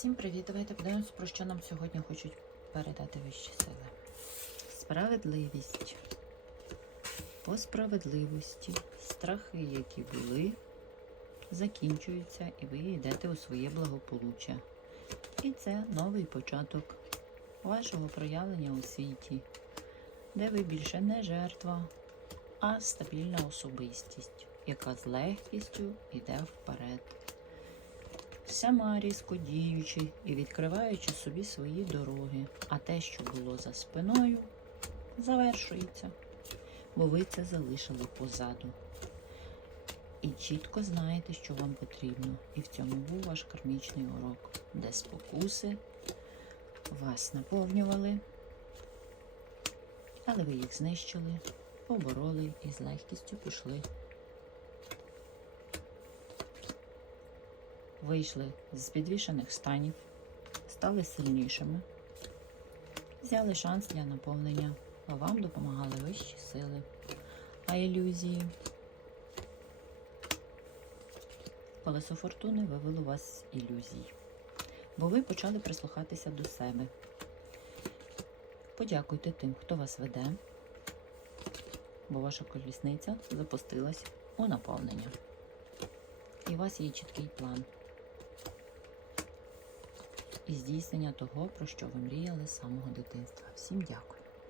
Всім привіт! Давайте подивимося, про що нам сьогодні хочуть передати вищі сили. Справедливість. По справедливості страхи, які були, закінчуються, і ви йдете у своє благополуччя. І це новий початок вашого проявлення у світі, де ви більше не жертва, а стабільна особистість, яка з легкістю йде вперед сама різко діючи і відкриваючи собі свої дороги, а те, що було за спиною, завершується, бо ви це залишили позаду. І чітко знаєте, що вам потрібно. І в цьому був ваш кармічний урок, де спокуси вас наповнювали, але ви їх знищили, побороли і з легкістю пішли вийшли з підвішених станів, стали сильнішими, взяли шанс для наповнення, а вам допомагали вищі сили, а ілюзії. Колесо фортуни вивело вас з ілюзій, бо ви почали прислухатися до себе. Подякуйте тим, хто вас веде, бо ваша колісниця запустилась у наповнення. І у вас є чіткий план і здійснення того, про що ви мріяли з самого дитинства. Всім дякую.